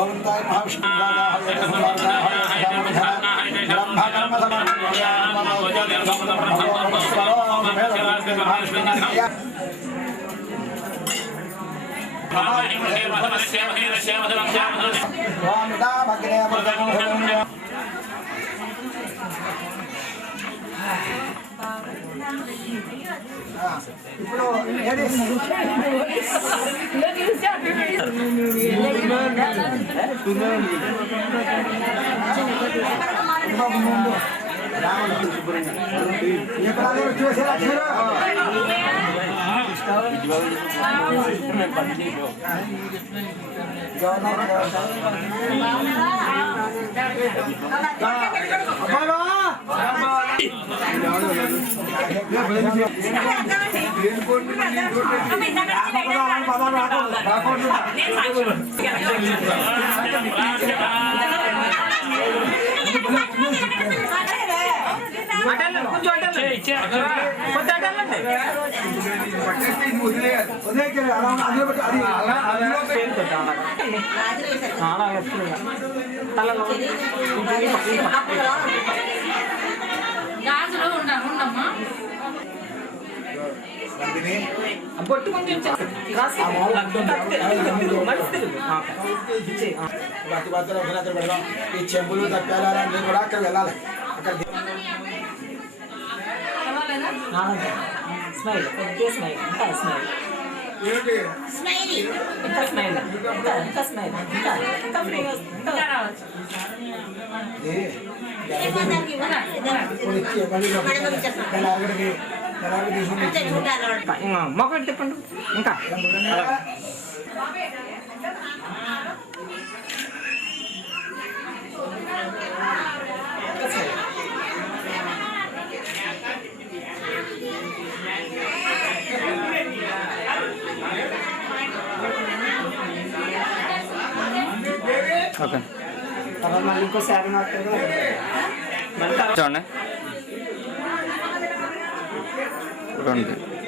गोविंदाय చెంబులు తప్పాలని కూడా అక్కడ వెళ్ళాలి. అక్కడ స్మైల్ స్మైల్ ఇంకా స్మైల్ ఇంకా స్మైల్ ఇంకా స్మైల్ ఇంకా ఇంకా ఫ్రీగా మొక్కటి తిప్పండి ఇంకా ఓకే తర్వాత మళ్ళీ ఇంకో శారీ మాత్రమే చూడండి 2